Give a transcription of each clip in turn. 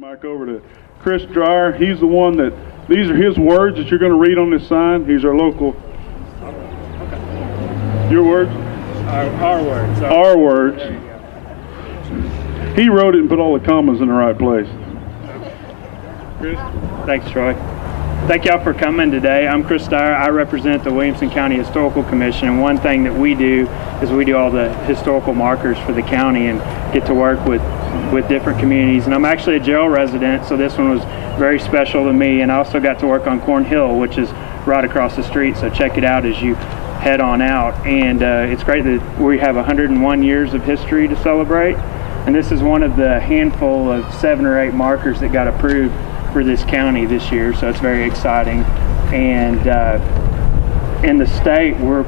Mic over to Chris Dreyer. He's the one that, these are his words that you're going to read on this sign. He's our local. Your words? Our words. Our words. He wrote it and put all the commas in the right place. Chris? Thanks, Troy. Thank y'all for coming today. I'm Chris Dreyer. I represent the Williamson County Historical Commission, and one thing that we do is we do all the historical markers for the county and get to work with different communities. And I'm actually a Jarrell resident, so this one was very special to me. And I also got to work on Corn Hill, which is right across the street, so check it out as you head on out. And it's great that we have 101 years of history to celebrate, and this is one of the handful of 7 or 8 markers that got approved for this county this year, so it's very exciting. And in the state, we're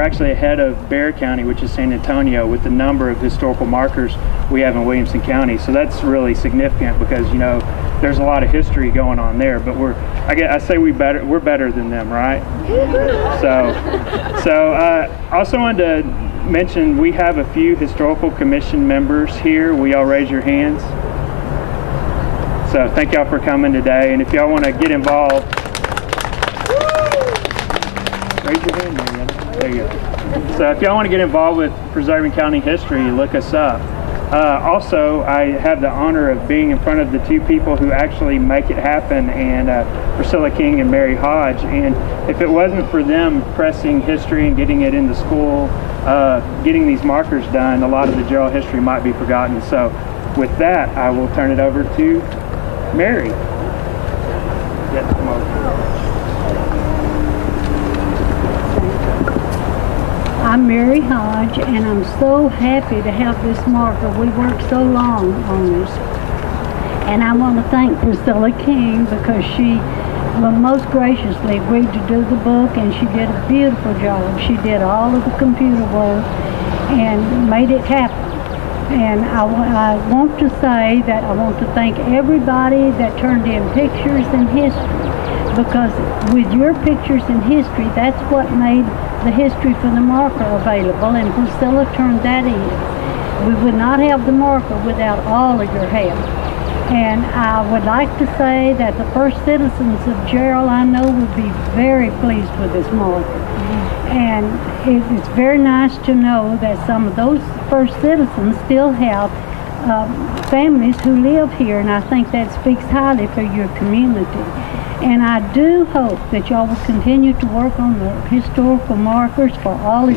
actually ahead of Bexar County, which is San Antonio, with the number of historical markers we have in Williamson County. So that's really significant because, you know, there's a lot of history going on there, but we're better than them, right? So also wanted to mention we have a few historical commission members here. Will y'all raise your hands? So thank y'all for coming today, and if y'all want to get involved, raise your hand, Mariana. There you go. So if y'all want to get involved with preserving county history, look us up. Also, I have the honor of being in front of the 2 people who actually make it happen, and Priscilla King and Mary Hodge. And if it wasn't for them pressing history and getting it into school, getting these markers done, a lot of the Jarrell history might be forgotten. So with that, I will turn it over to Mary. Yes, come over. I'm Mary Hodge, and I'm so happy to have this marker. We worked so long on this. And I want to thank Priscilla King because she most graciously agreed to do the book, and she did a beautiful job. She did all of the computer work and made it happen. And I want to say that I want to thank everybody that turned in pictures and history, because with your pictures and history, that's what made the history for the marker available, and Priscilla turned that in. We would not have the marker without all of your help. And I would like to say that the first citizens of Jarrell I know would be very pleased with this marker. And it's very nice to know that some of those first citizens still have families who live here, and I think that speaks highly for your community. And I do hope that y'all will continue to work on the historical markers for all of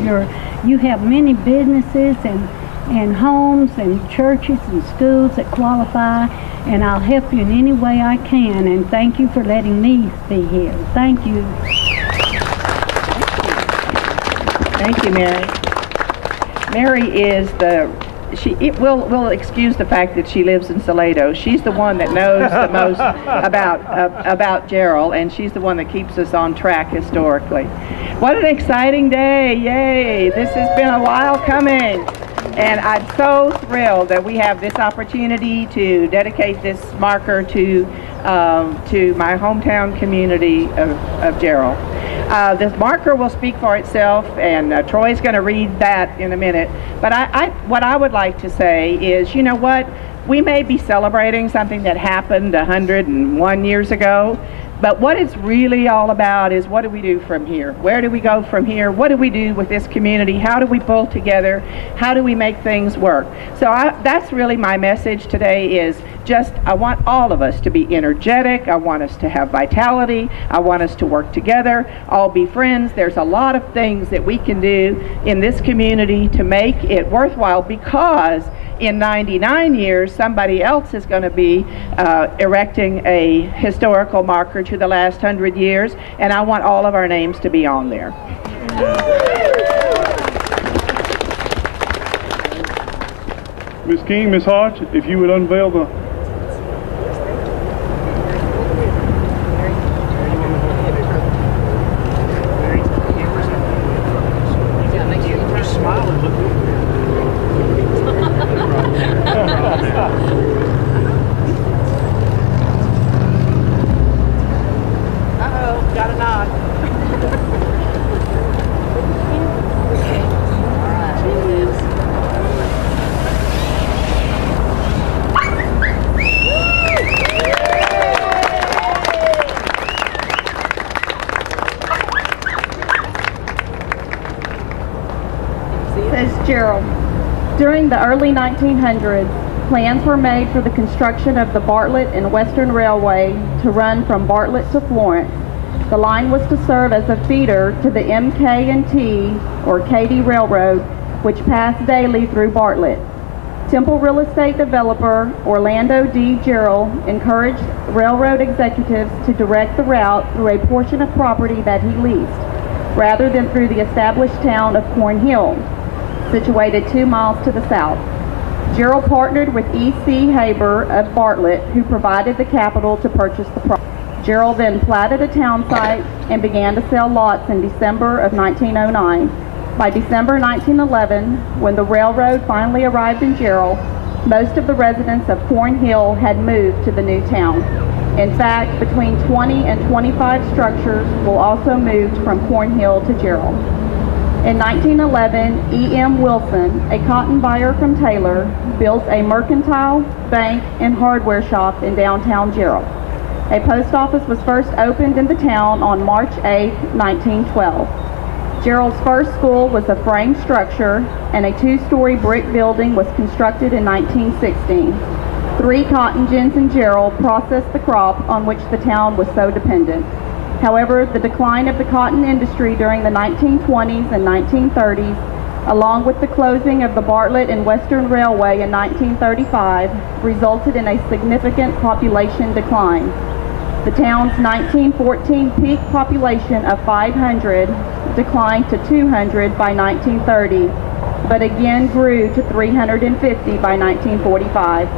you have many businesses and homes and churches and schools that qualify, and I'll help you in any way I can, and thank you for letting me be here. Thank you. Thank you, Mary. Mary is we'll excuse the fact that she lives in Salado. She's the one that knows the most about Jarrell, and she's the one that keeps us on track historically. What an exciting day. Yay. This has been a while coming. And I'm so thrilled that we have this opportunity to dedicate this marker to my hometown community of Jarrell. This marker will speak for itself, and Troy's going to read that in a minute. But what I would like to say is, you know what? We may be celebrating something that happened 101 years ago, but what it's really all about is, what do we do from here? Where do we go from here? What do we do with this community? How do we pull together? How do we make things work? So that's really my message today, is just I want all of us to be energetic. I want us to have vitality. I want us to work together, all be friends. There's a lot of things that we can do in this community to make it worthwhile, because in 99 years, somebody else is going to be erecting a historical marker to the last 100 years, and I want all of our names to be on there. Ms. King, Ms. Hodge, if you would unveil the... Uh-oh, got a nod. During the early 1900s, plans were made for the construction of the Bartlett and Western Railway to run from Bartlett to Florence. The line was to serve as a feeder to the MK&T, or Katy Railroad, which passed daily through Bartlett. Temple real estate developer Orlando D. Jarrell encouraged railroad executives to direct the route through a portion of property that he leased, rather than through the established town of Corn Hill, situated 2 miles to the south. Jarrell partnered with E.C. Haber of Bartlett, who provided the capital to purchase the property. Jarrell then platted a town site and began to sell lots in December of 1909. By December 1911, when the railroad finally arrived in Jarrell, most of the residents of Corn Hill had moved to the new town. In fact, between 20 and 25 structures will also moved from Corn Hill to Jarrell. In 1911, E.M. Wilson, a cotton buyer from Taylor, built a mercantile, bank, and hardware shop in downtown Jarrell. A post office was first opened in the town on March 8, 1912. Jarrell's first school was a frame structure, and a 2-story brick building was constructed in 1916. 3 cotton gins in Jarrell processed the crop on which the town was so dependent. However, the decline of the cotton industry during the 1920s and 1930s, along with the closing of the Bartlett and Western Railway in 1935, resulted in a significant population decline. The town's 1914 peak population of 500 declined to 200 by 1930, but again grew to 350 by 1945.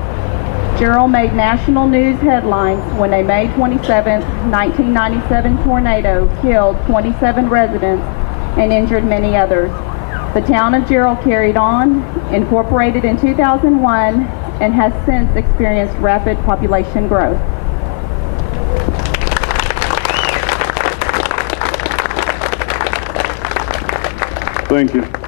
Jarrell made national news headlines when a May 27, 1997 tornado killed 27 residents and injured many others. The town of Jarrell carried on, incorporated in 2001, and has since experienced rapid population growth. Thank you.